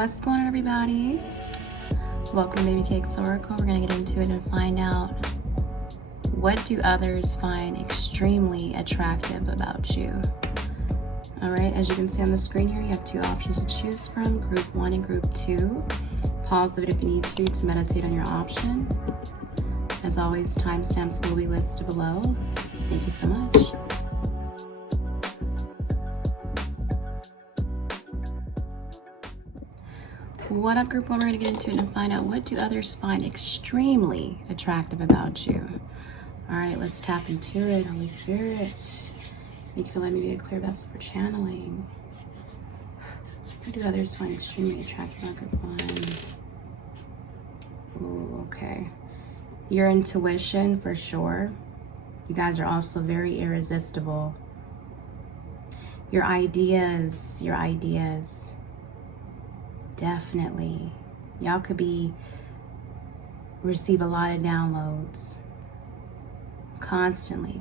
What's going on, everybody? Welcome to Babycakes Oracle. We're going to get into it and find out, what do others find extremely attractive about you? All right, as you can see on the screen here, you have two options to choose from, group 1 and group 2. Pause it if you need to meditate on your option. As always, timestamps will be listed below. Thank you so much. What up, group 1? We're going to get into it and find out, what do others find extremely attractive about you? All right, let's tap into it. Holy Spirit, thank you for letting me be a clear vessel for channeling. What do others find extremely attractive about group 1? Ooh, okay. Your intuition, for sure. You guys are also very irresistible. Your ideas. Definitely. Y'all could receive a lot of downloads constantly.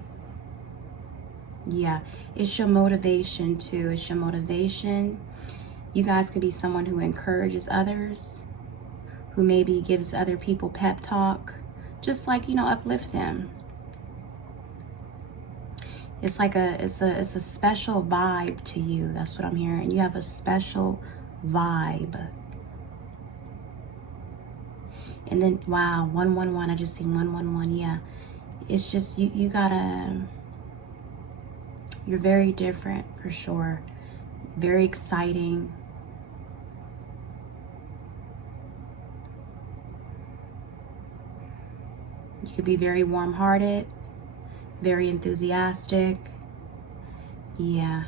Yeah, it's your motivation too. It's your motivation. You guys could be someone who encourages others, who maybe gives other people pep talk, just like, you know, uplift them. It's like it's a special vibe to you. That's what I'm hearing. You have a special vibe. And then, wow, 111. I just seen 111. Yeah, it's just you gotta. You're very different, for sure. Very exciting. You could be very warm-hearted, very enthusiastic. Yeah.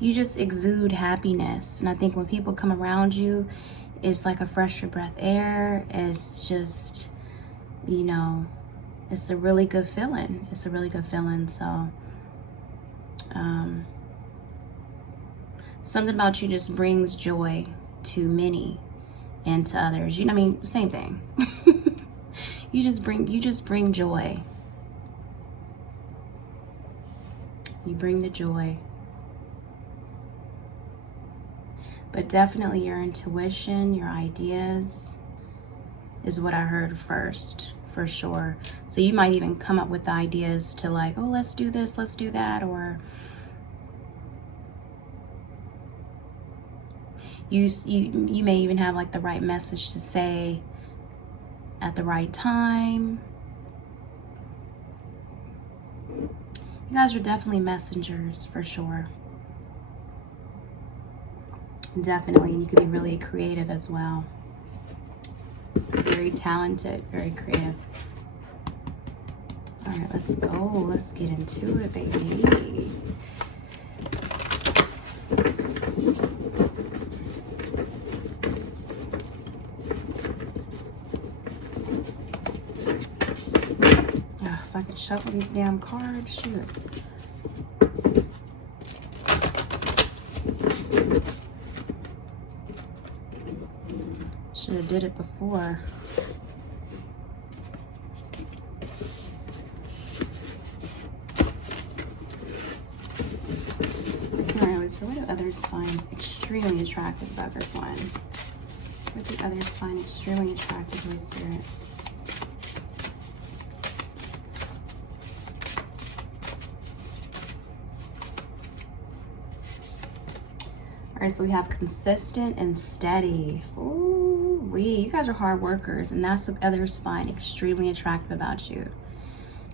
You just exude happiness. And I think when people come around you, it's like a fresher breath air. It's just, you know, it's a really good feeling. It's a really good feeling. So, something about you just brings joy to many and to others. You know, I mean, same thing. You just bring joy. You bring the joy. But definitely your intuition, your ideas is what I heard first, for sure. So you might even come up with ideas to, like, oh, let's do this, let's do that, or you may even have like the right message to say at the right time. You guys are definitely messengers, for sure. Definitely. You could be really creative as well. Very talented, very creative. All right, let's go. Let's get into it, baby. If I could shuffle these damn cards, shoot. Should have did it before. Alright, what do others find extremely attractive about group 1? What do others find extremely attractive, Holy Spirit? Alright, so we have consistent and steady. Ooh. You guys are hard workers, and that's what others find extremely attractive about you.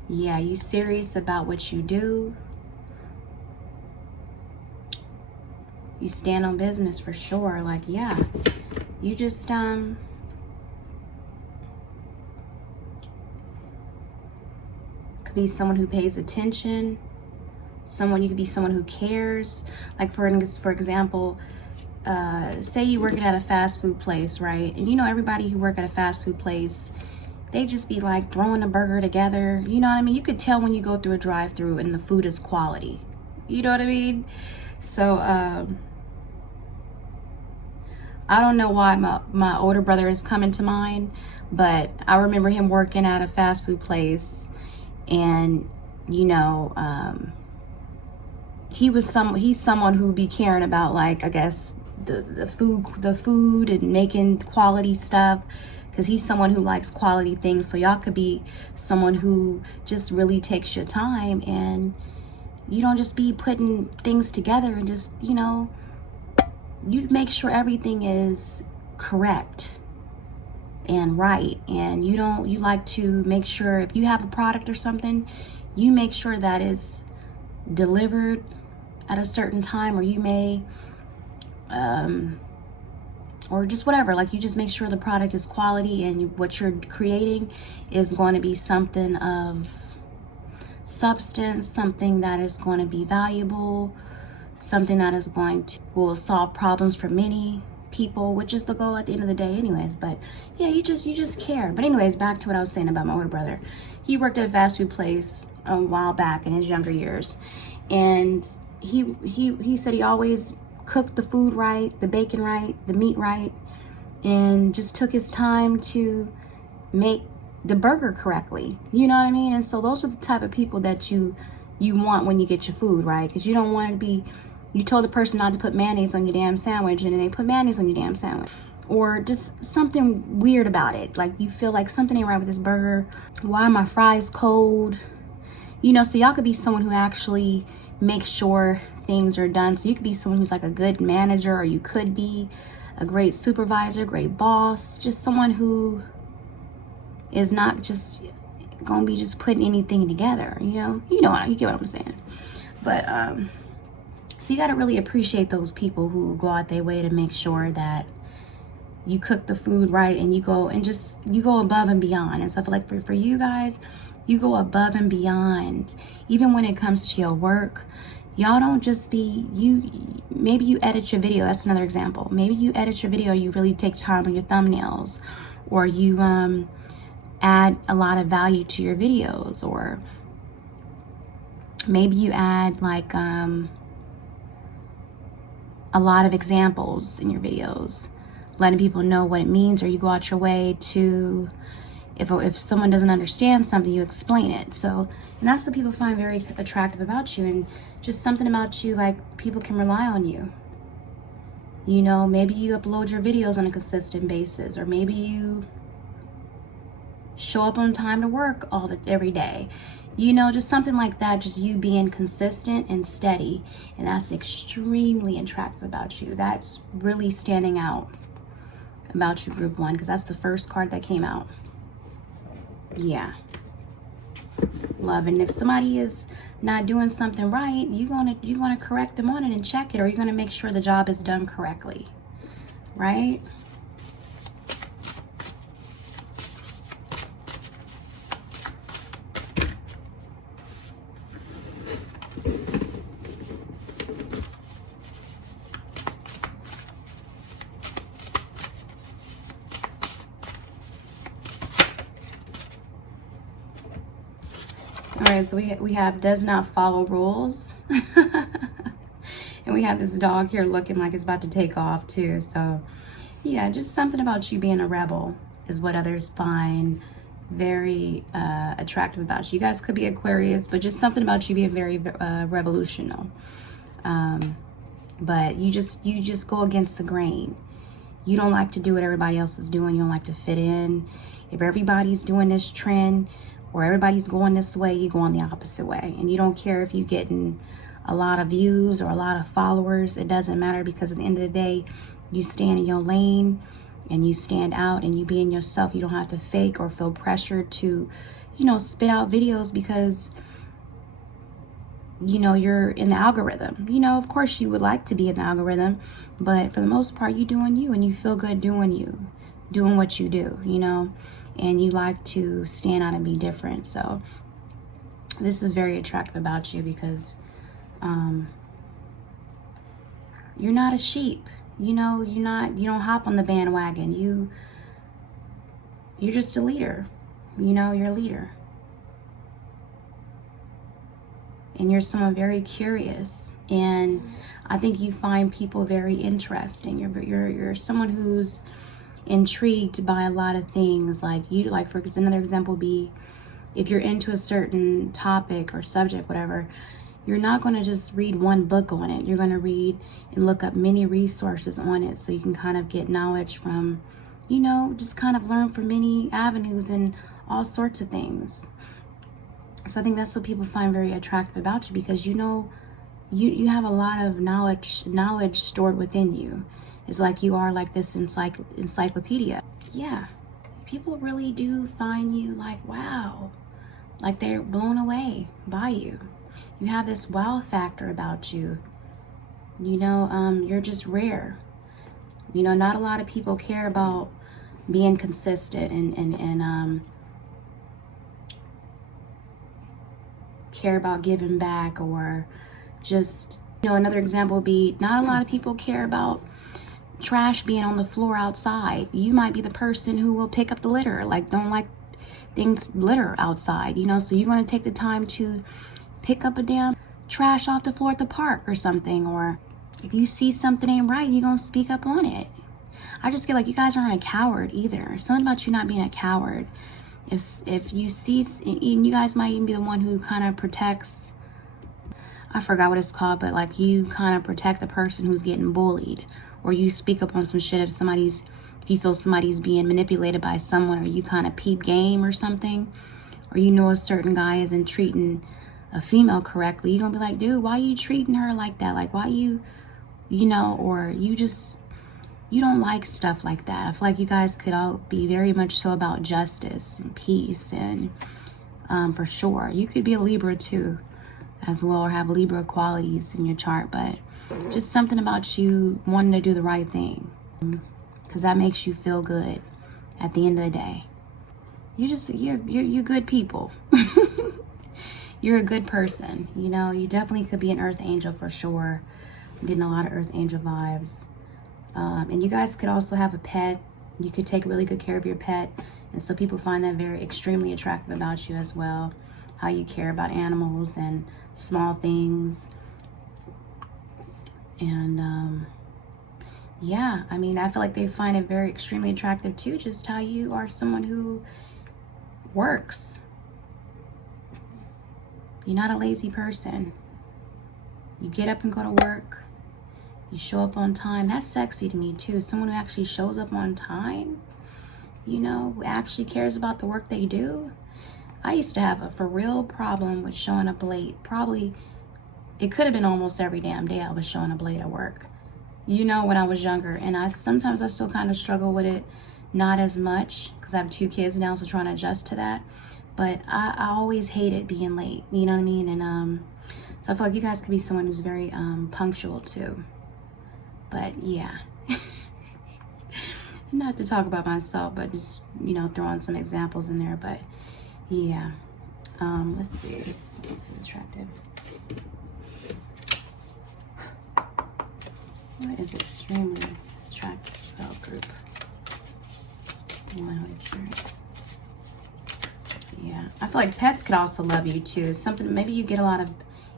Yeah, you serious about what you do. You stand on business, for sure. Like, yeah, you just could be someone who pays attention. You could be someone who cares. Like, for example, say you're working at a fast food place, right? And you know, everybody who work at a fast food place, they just be like throwing a burger together. You know what I mean? You could tell when you go through a drive-through and the food is quality. You know what I mean? So, I don't know why my older brother is coming to mind, but I remember him working at a fast food place, and, you know, he's someone who be caring about, like, I guess, the food and making quality stuff, because he's someone who likes quality things. So y'all could be someone who just really takes your time, and you don't just be putting things together and just, you know, you make sure everything is correct and right. And you like to make sure if you have a product or something, you make sure that it's delivered at a certain time, or you may or just whatever, like you just make sure the product is quality, and what you're creating is going to be something of substance, something that is going to be valuable, something that is will solve problems for many people, which is the goal at the end of the day anyways. But yeah, you just care. But anyways, back to what I was saying about my older brother. He worked at a fast food place a while back in his younger years, and he said he always cooked the food right, the bacon right, the meat right, and just took his time to make the burger correctly. You know what I mean? And so those are the type of people that you want when you get your food, right? Because you don't want to be, you told the person not to put mayonnaise on your damn sandwich, and then they put mayonnaise on your damn sandwich. Or just something weird about it. Like you feel like something ain't right with this burger. Why are my fries cold? You know, so y'all could be someone who actually makes sure things are done. So you could be someone who's like a good manager, or you could be a great supervisor, great boss, just someone who is not just gonna be just putting anything together, you know you get what I'm saying. But so you got to really appreciate those people who go out their way to make sure that you cook the food right, and you go above and beyond. And so I feel like for you guys, you go above and beyond, even when it comes to your work. Y'all don't just be, maybe you edit your video. That's another example. Maybe you edit your video, you really take time on your thumbnails, or you add a lot of value to your videos, or maybe you add like a lot of examples in your videos, letting people know what it means, or you go out your way to, if someone doesn't understand something, you explain it. So, and that's what people find very attractive about you, and just something about you, like people can rely on you. You know, maybe you upload your videos on a consistent basis, or maybe you show up on time to work every day. You know, just something like that, just you being consistent and steady. And that's extremely attractive about you. That's really standing out about you, group one, because that's the first card that came out. Yeah. Love. And if somebody is not doing something right, you're gonna correct them on it and check it, or you're gonna make sure the job is done correctly, right? All right, so we have does not follow rules. And we have this dog here looking like it's about to take off too. So yeah, just something about you being a rebel is what others find very attractive about you. You guys could be Aquarius, but just something about you being very revolutionary. But you just go against the grain. You don't like to do what everybody else is doing. You don't like to fit in. If everybody's doing this trend, or everybody's going this way, you go on the opposite way. And you don't care if you're getting a lot of views or a lot of followers. It doesn't matter, because at the end of the day, you stand in your lane and you stand out and you being yourself. You don't have to fake or feel pressured to, you know, spit out videos because, you know, you're in the algorithm. You know, of course you would like to be in the algorithm, but for the most part, you're doing you, and you feel good doing you, doing what you do, you know. And you like to stand out and be different. So this is very attractive about you, because you're not a sheep. You know, you don't hop on the bandwagon. You're just a leader. You know, you're a leader. And you're someone very curious. And I think you find people very interesting. You're someone who's intrigued by a lot of things. Like for another example would be, if you're into a certain topic or subject, whatever, you're not going to just read one book on it. You're going to read and look up many resources on it so you can kind of get knowledge from, you know, just kind of learn from many avenues and all sorts of things. So I think that's what people find very attractive about you, because you know, you have a lot of knowledge stored within you. It's like you are like this encyclopedia. Yeah, people really do find you like, wow, like they're blown away by you. You have this wow factor about you. You know, you're just rare. You know, not a lot of people care about being consistent and care about giving back, or just, you know, another example would be, not a lot of people care about trash being on the floor outside. You might be the person who will pick up the litter, like don't like things litter outside, you know, so you're going to take the time to pick up a damn trash off the floor at the park or something. Or if you see something ain't right, you're going to speak up on it. I just get like, you guys aren't a coward either. Something about you not being a coward. If you see, you guys might even be the one who kind of protects, I forgot what it's called, but like you kind of protect the person who's getting bullied, or you speak up on some shit if you feel somebody's being manipulated by someone, or you kind of peep game or something, or you know a certain guy isn't treating a female correctly, you're gonna be like, dude, why are you treating her like that? Like, why you know, or you don't like stuff like that. I feel like you guys could all be very much so about justice and peace, and for sure, you could be a Libra too, as well, or have Libra qualities in your chart, but just something about you wanting to do the right thing, because that makes you feel good at the end of the day. You're good people. You're a good person. You know, you definitely could be an earth angel for sure. I'm getting a lot of earth angel vibes. And you guys could also have a pet. You could take really good care of your pet. And so people find that very extremely attractive about you as well. How you care about animals and small things. And yeah, I mean, I feel like they find it very extremely attractive too, just how you are someone who works. You're not a lazy person. You get up and go to work. You show up on time. That's sexy to me too. Someone who actually shows up on time, you know, who actually cares about the work they do. I used to have a for real problem with showing up late. Probably, it could have been almost every damn day I was showing up late at work, you know, when I was younger. And sometimes I still kind of struggle with it, not as much, because I have 2 kids now, so trying to adjust to that. But I always hated being late, you know what I mean? And so I feel like you guys could be someone who's very punctual too. But yeah, not to talk about myself, but just, you know, throw on some examples in there. But yeah, let's see. This is attractive. What is extremely attractive about group? One Holy Spirit. Yeah, I feel like pets could also love you too. Something, maybe you get a lot of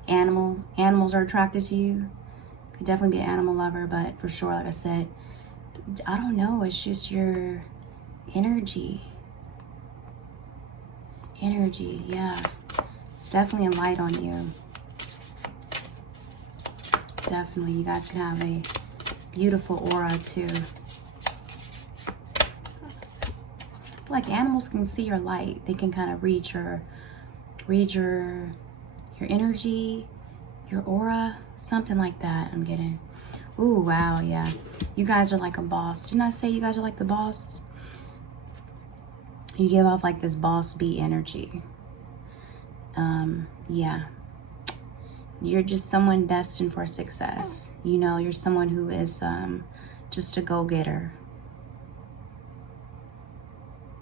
animals are attracted to you. Could definitely be an animal lover, but for sure, like I said, I don't know, it's just your energy. Yeah, it's definitely a light on you. Definitely, you guys can have a beautiful aura too. Like animals can see your light. They can kind of read your energy, your aura, something like that. I'm getting. Ooh, wow, yeah. You guys are like a boss. Didn't I say you guys are like the boss? You give off like this boss bee energy. Yeah. You're just someone destined for success. You know, you're someone who is just a go-getter.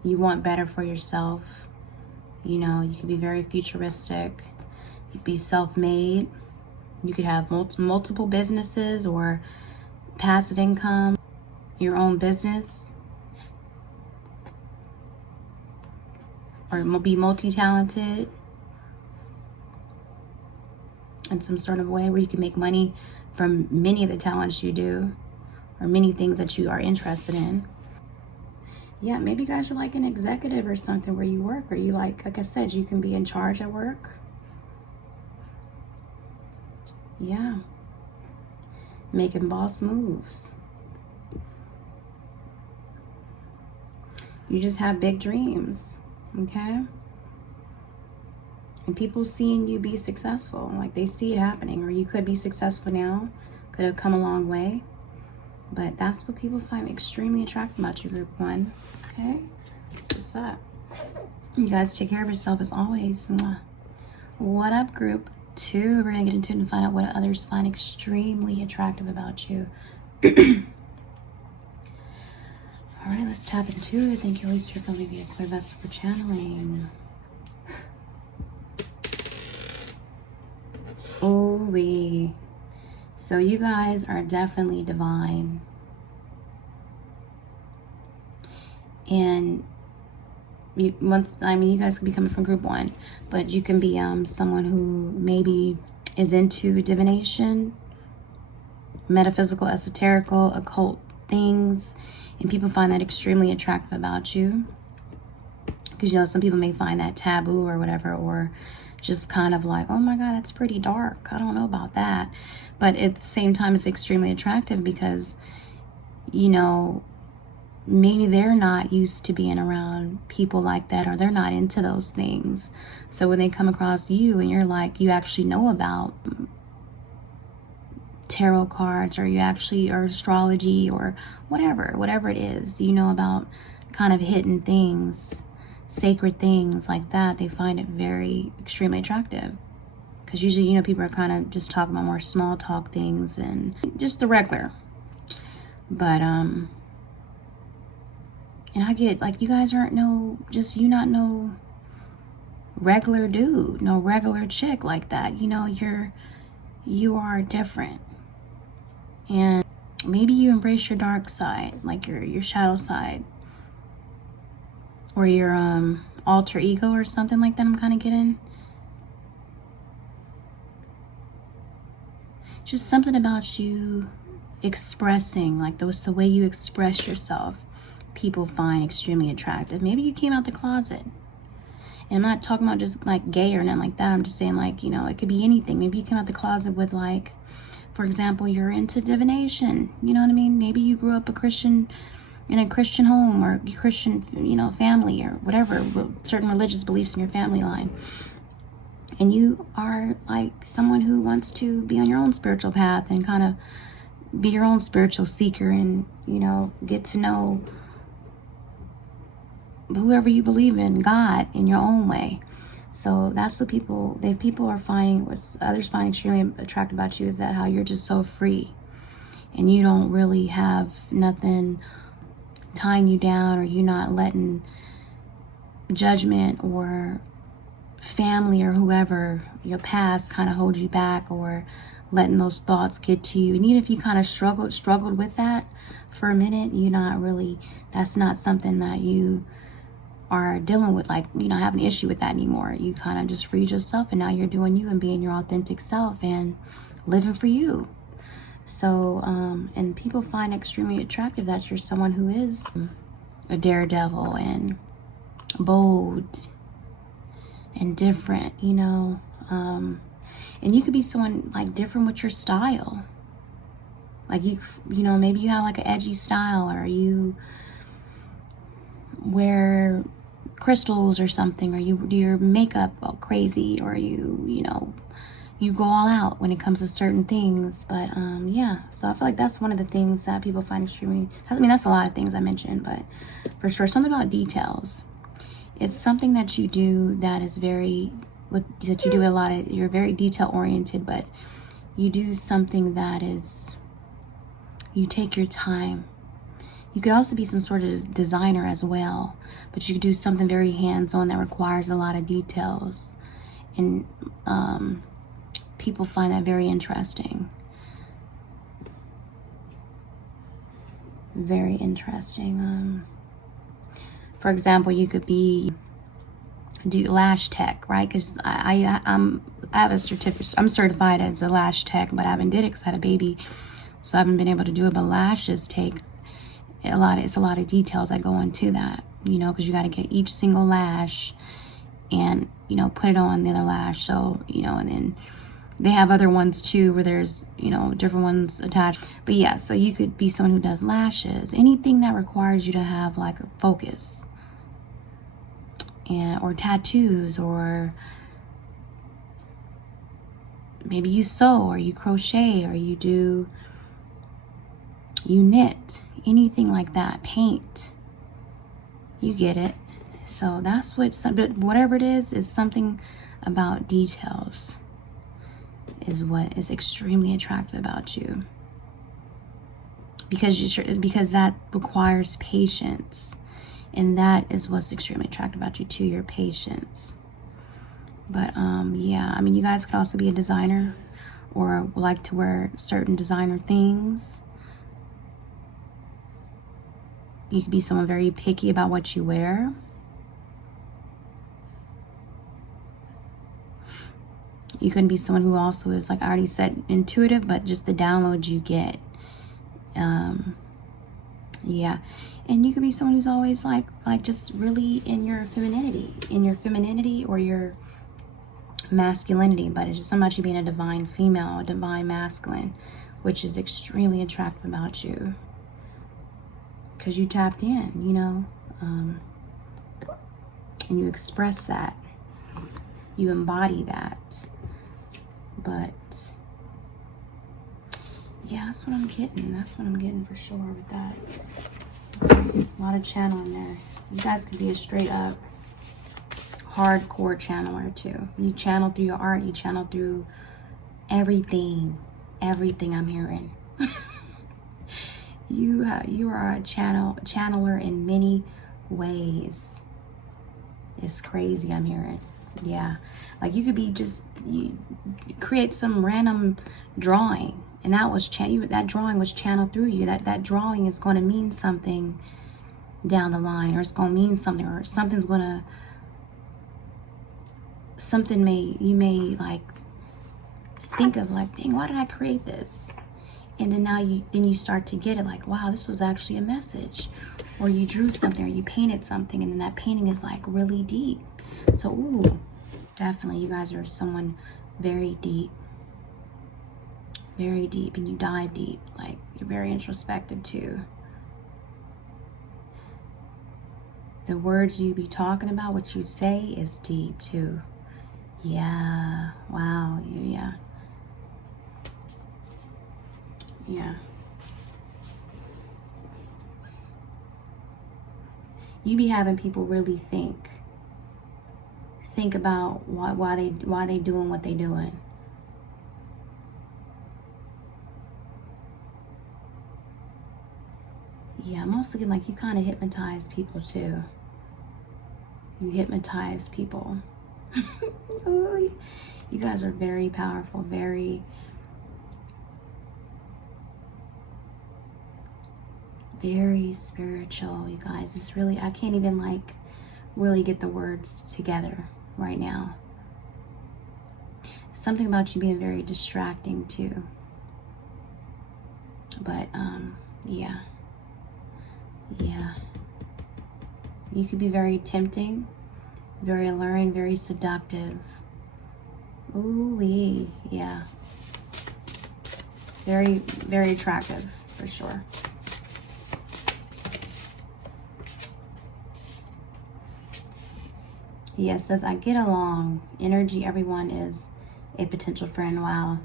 You want better for yourself. You know, you could be very futuristic. You could be self-made. You could have multiple businesses or passive income, your own business, or be multi-talented in some sort of way where you can make money from many of the talents you do, or many things that you are interested in. Yeah, maybe you guys are like an executive or something where you work, or you like I said, you can be in charge at work. Yeah. Making boss moves. You just have big dreams, okay? And people seeing you be successful, like they see it happening, or you could be successful now, could have come a long way. But that's what people find extremely attractive about you, group 1, okay? It's just that. You guys take care of yourself as always. Mwah. What up, group 2? We're gonna get into it and find out what others find extremely attractive about you. All right, let's tap into it. Thank you, Holy Spirit, for leaving a clear vessel for channeling. Ooh-wee. So you guys are definitely divine. And you guys could be coming from group 1, but you can be someone who maybe is into divination, metaphysical, esoterical, occult things, and people find that extremely attractive about you. Because, you know, some people may find that taboo or whatever, or just kind of like, oh my God, that's pretty dark. I don't know about that. But at the same time, it's extremely attractive because, you know, maybe they're not used to being around people like that, or they're not into those things. So when they come across you and you're like, you actually know about tarot cards, or you actually, or astrology, or whatever it is, you know, about kind of hidden things, sacred things like that, they find it very extremely attractive. Because usually, you know, people are kind of just talking about more small talk things and just the regular. But and I get, like, you guys aren't not no regular dude, no regular chick like that. You know, you are different. And maybe you embrace your dark side, like your shadow side, or your alter ego or something like that. I'm kind of getting just something about you expressing, like the way you express yourself, people find extremely attractive. Maybe you came out the closet. And I'm not talking about just like gay or nothing like that. I'm just saying, like, you know, it could be anything. Maybe you came out the closet with, like, for example, you're into divination. You know what I mean? Maybe you grew up in a Christian home, or Christian, you know, family, or whatever, certain religious beliefs in your family line. And you are like someone who wants to be on your own spiritual path and kind of be your own spiritual seeker, and, you know, get to know whoever you believe in, God, in your own way. So that's what people are finding, what others find extremely attractive about you, is that how you're just so free, and you don't really have nothing tying you down, or you're not letting judgment or family or whoever, your past, kind of hold you back, or letting those thoughts get to you. And even if you kind of struggled with that for a minute, that's not something that you are dealing with, like, you know, have an issue with that anymore. You kind of just freed yourself, and now you're doing you and being your authentic self and living for you. So and people find extremely attractive that you're someone who is a daredevil and bold and different, you know. And you could be someone like different with your style. Like, you know, maybe you have like an edgy style, or you wear crystals or something, or you do your makeup all crazy, or you know, you go all out when it comes to certain things. But yeah, so I feel like that's one of the things that people find extremely, I mean, that's a lot of things I mentioned, but for sure, something about details. It's something that you do that is you're very detail oriented, but you do something that is, you take your time. You could also be some sort of designer as well, but you could do something very hands-on that requires a lot of details. And people find that very interesting. Very interesting. For example, you could do lash tech, right? Because I have a certificate. I'm certified as a lash tech, but I haven't did it because I had a baby, so I haven't been able to do it. But lashes take it's a lot of details that go into that, you know, because you got to get each single lash and, you know, put it on the other lash. So, you know, and then They have other ones too where there's, you know, different ones attached. But yeah, so you could be someone who does lashes, anything that requires you to have like a focus, and or tattoos, or maybe you sew, or you crochet, or you knit, anything like that, paint. You get it. So that's what but whatever it is something about details is what is extremely attractive about you, because that requires patience, and that is what's extremely attractive about you too, your patience. But yeah, I mean, you guys could also be a designer or like to wear certain designer things. You could be someone very picky about what you wear. You can be someone who also is, like I already said, intuitive, but just the downloads you get. Yeah. And you could be someone who's always like just really in your femininity or your masculinity, but it's just something about you being a divine female, a divine masculine, which is extremely attractive about you. Because you tapped in, you know, and you express that. You embody that. But yeah, that's what I'm getting. That's what I'm getting for sure with that. There's a lot of channeling there. You guys could be a straight up hardcore channeler too. You channel through your art. You channel through everything. Everything I'm hearing. You are a channeler in many ways. It's crazy, I'm hearing. Yeah, like you could be you create some random drawing, and that drawing was channeled through you. That drawing is going to mean something down the line, or it's going to mean something, or you may like think of like, dang, why did I create this? And then you start to get it, like, wow, this was actually a message. Or you drew something, or you painted something, and then that painting is like really deep. So, ooh, definitely you guys are someone very deep. Very deep, and you dive deep. Like, you're very introspective too. The words you be talking about, what you say is deep too. Yeah, wow, yeah. Yeah. You be having people really think about why they doing what they doing. Yeah, I'm also getting like you kind of hypnotize people too. You hypnotize people. Ooh, you guys are very powerful, very spiritual, you guys. It's really, I can't even like really get the words together right now. Something about you being very distracting too. But yeah. You could be very tempting, very alluring, very seductive. Ooh-wee, yeah. Very, very attractive for sure. Yes, says I get along. Energy, everyone is a potential friend. Wow.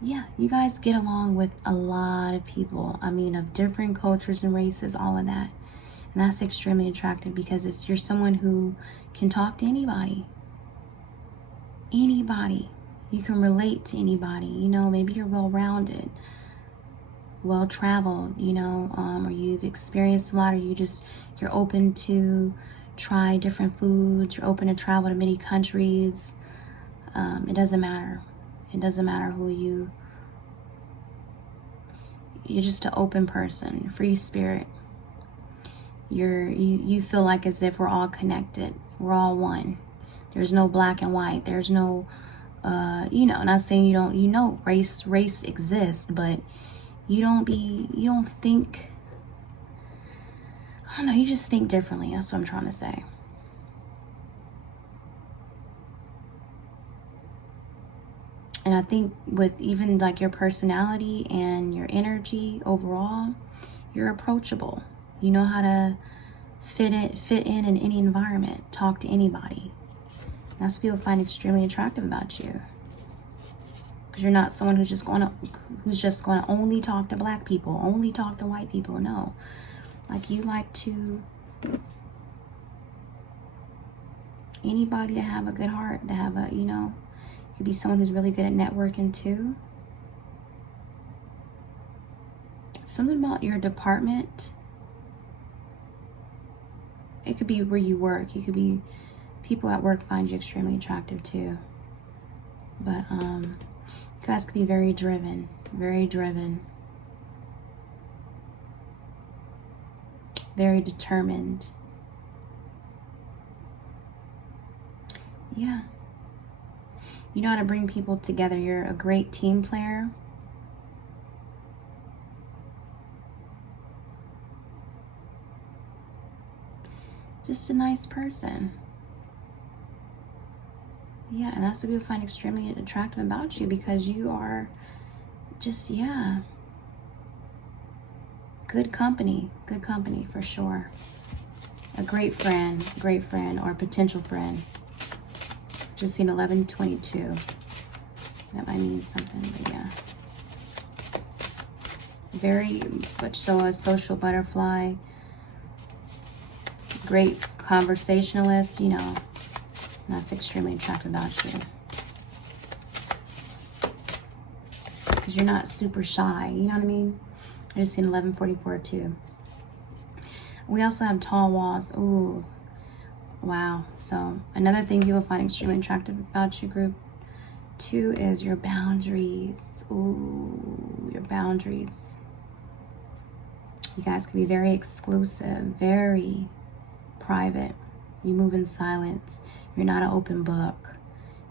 Yeah, you guys get along with a lot of people. I mean, of different cultures and races, all of that. And that's extremely attractive because you're someone who can talk to anybody. Anybody. You can relate to anybody. You know, maybe you're well-rounded, well-traveled, you know, or you've experienced a lot, or you're open to try different foods, you're open to travel to many countries. It doesn't matter. It doesn't matter who you're just an open person, free spirit. You feel like as if we're all connected. We're all one. There's no black and white. There's no, you know, not saying you don't, you know, race exists, but you don't think, I don't know, you just think differently. That's what I'm trying to say. And I think with even like your personality and your energy overall, you're approachable. You know how to fit in any environment, talk to anybody. That's what people find extremely attractive about you. Because you're not someone who's just going to only talk to black people, only talk to white people. No. Like, you like to anybody to have a good heart, to have a, you could be someone who's really good at networking too. Something about your department. It could be where you work. You could be, people at work find you extremely attractive too. But you guys could be very driven, very determined. Yeah. You know how to bring people together. You're a great team player. Just a nice person. Yeah, and that's what people find extremely attractive about you, because you are just, yeah, good company for sure. A great friend or potential friend. Just seen 1122. That might mean something, but yeah. Very much so a social butterfly. Great conversationalist, that's extremely attractive about you. Because you're not super shy, you know what I mean? I just seen 1144 too. We also have tall walls. Ooh, wow. So another thing people find extremely attractive about you, group 2, is your boundaries. Ooh, your boundaries. You guys can be very exclusive, very private. You move in silence. You're not an open book,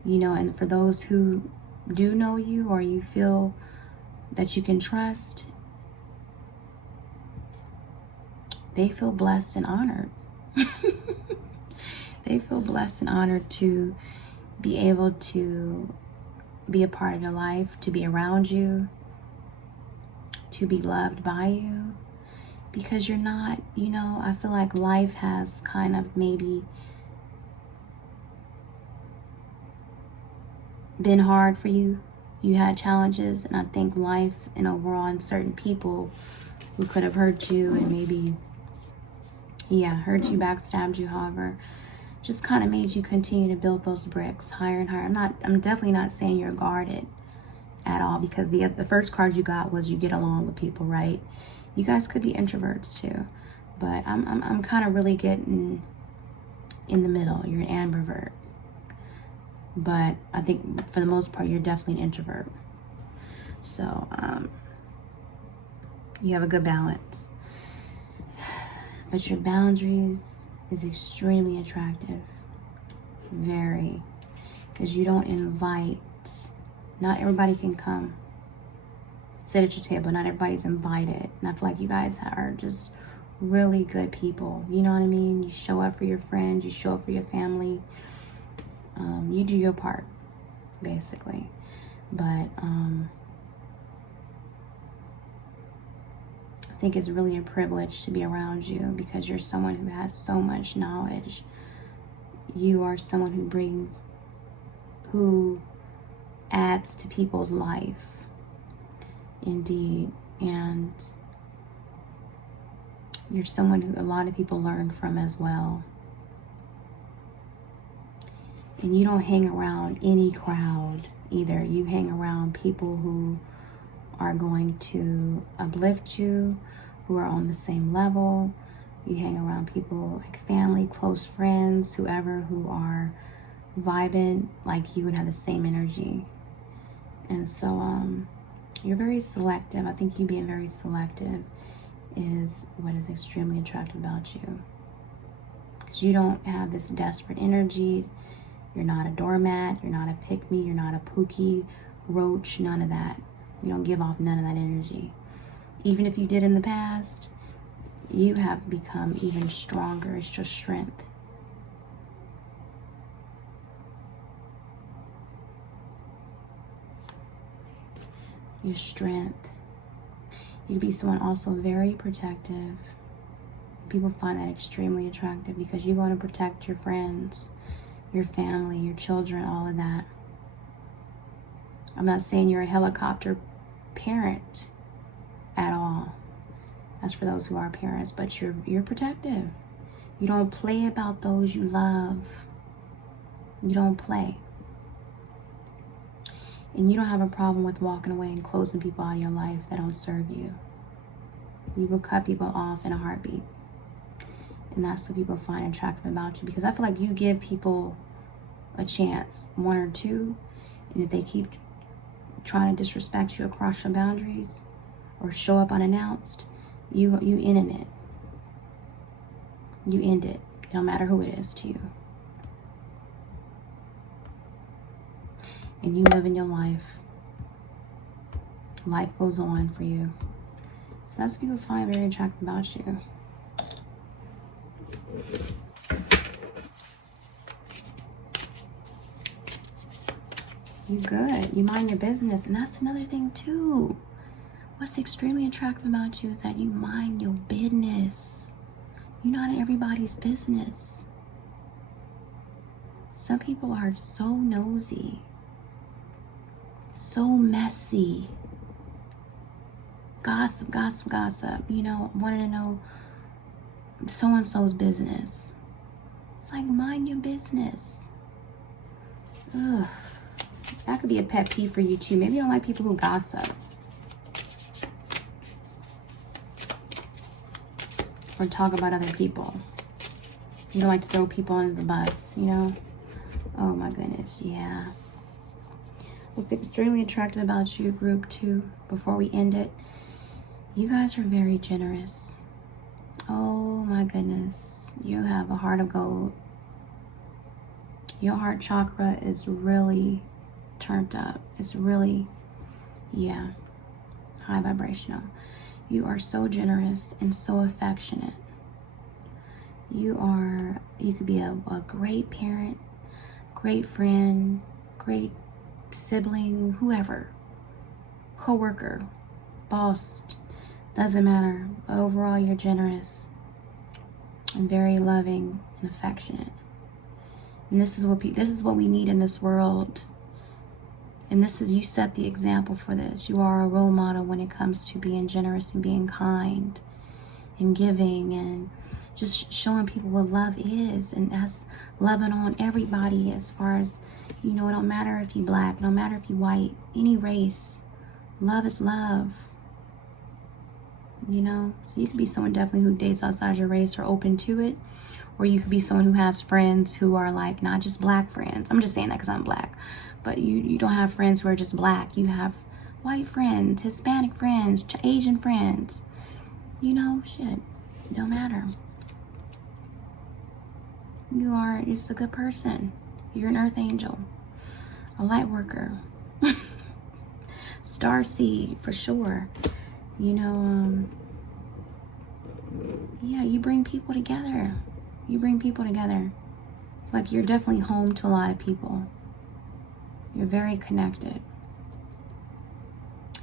and for those who do know you, or you feel that you can trust, they feel blessed and honored. They feel blessed and honored to be able to be a part of your life, to be around you, to be loved by you. Because you're not, I feel like life has kind of maybe been hard for you. You had challenges, and I think life and overall, and certain people who could have hurt you and maybe, hurt you, backstabbed you, however, just kind of made you continue to build those bricks higher and higher. I'm definitely not saying you're guarded at all, because the first card you got was you get along with people, right? You guys could be introverts too, but I'm kind of really getting in the middle. You're an ambivert, but I think for the most part you're definitely an introvert. So you have a good balance, but your boundaries is extremely attractive, very, because you don't invite. Not everybody can come sit at your table. Not everybody's invited. And I feel like you guys are just really good people. You know what I mean? You show up for your friends. You show up for your family. You do your part, basically. But I think it's really a privilege to be around you, because you're someone who has so much knowledge. You are someone who adds to people's life. Indeed. And you're someone who a lot of people learn from as well. And you don't hang around any crowd either. You hang around people who are going to uplift you, who are on the same level. You hang around people like family, close friends, whoever, who are vibing like you and have the same energy. And so you're very selective. I think you being very selective is what is extremely attractive about you, because you don't have this desperate energy. You're not a doormat. You're not a pick-me. You're not a pookie, roach, none of that. You don't give off none of that energy. Even if you did in the past, you have become even stronger. It's just strength. your strength. You could be someone also very protective. People find that extremely attractive because you're going to protect your friends, your family, your children, all of that. I'm not saying you're a helicopter parent at all. That's for those who are parents, but you're protective. You don't play about those you love. You don't play. And you don't have a problem with walking away and closing people out of your life that don't serve you. You will cut people off in a heartbeat. And that's what people find attractive about you, because I feel like you give people a chance, one or two, and if they keep trying to disrespect you or cross your boundaries or show up unannounced, you end it. You end it, no matter who it is to you. And you live in your life. Life goes on for you. So that's what people find very attractive about you. You good. You mind your business. And that's another thing too. What's extremely attractive about you is that you mind your business. You're not in everybody's business. Some people are so nosy, so messy. Gossip, gossip, gossip. You know, wanting to know so-and-so's business. It's like, mind your business. Ugh. That could be a pet peeve for you too. Maybe you don't like people who gossip. Or talk about other people. You don't like to throw people under the bus, you know? Oh my goodness, yeah. What's extremely attractive about you, group 2, before we end it, you guys are very generous. Oh my goodness. You have a heart of gold. Your heart chakra is really turned up. It's really, yeah, high vibrational. You are so generous and so affectionate. You could be a great parent, great friend, great sibling, whoever, co-worker, boss, doesn't matter. But overall, you're generous and very loving and affectionate. And this is what we need in this world. And you set the example for this. You are a role model when it comes to being generous and being kind and giving and just showing people what love is, and that's loving on everybody as far as, you know, it don't matter if you're black, it don't matter if you're white, any race. Love is love. You know? So you could be someone definitely who dates outside your race or open to it. Or you could be someone who has friends who are like not just black friends. I'm just saying that because I'm black. But you don't have friends who are just black. You have white friends, Hispanic friends, Asian friends. You know, shit. It don't matter. You are just a good person. You're an earth angel. A light worker. Star seed for sure. You know, yeah, you bring people together. You bring people together. Like, you're definitely home to a lot of people. You're very connected.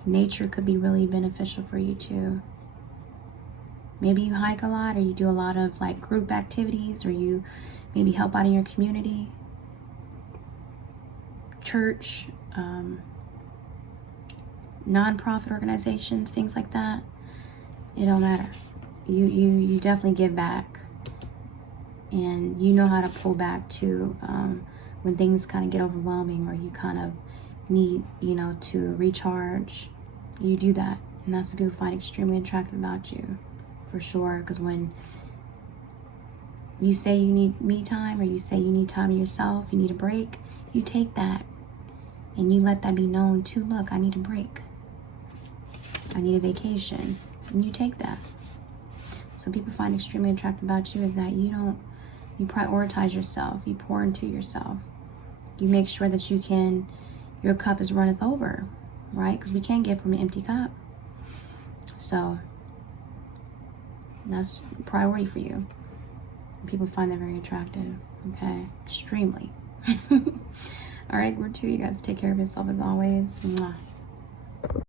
Nature could be really beneficial for you too. Maybe you hike a lot, or you do a lot of like group activities, or you maybe help out in your community, church, non-profit organizations, things like that. It don't matter. You definitely give back. And you know how to pull back too when things kind of get overwhelming, or you kind of need, you know, to recharge. You do that, and that's what people find extremely attractive about you, for sure. Because when you say you need me time, or you say you need time to yourself, you need a break, you take that and you let that be known too. Look, I need a break. I need a vacation, and you take that. So people find extremely attractive about you is that you prioritize yourself. You pour into yourself. You make sure that your cup is runneth over, right? Because we can't give from an empty cup. So that's a priority for you. People find that very attractive, okay? Extremely. All right, group 2, you guys take care of yourself as always. Mwah.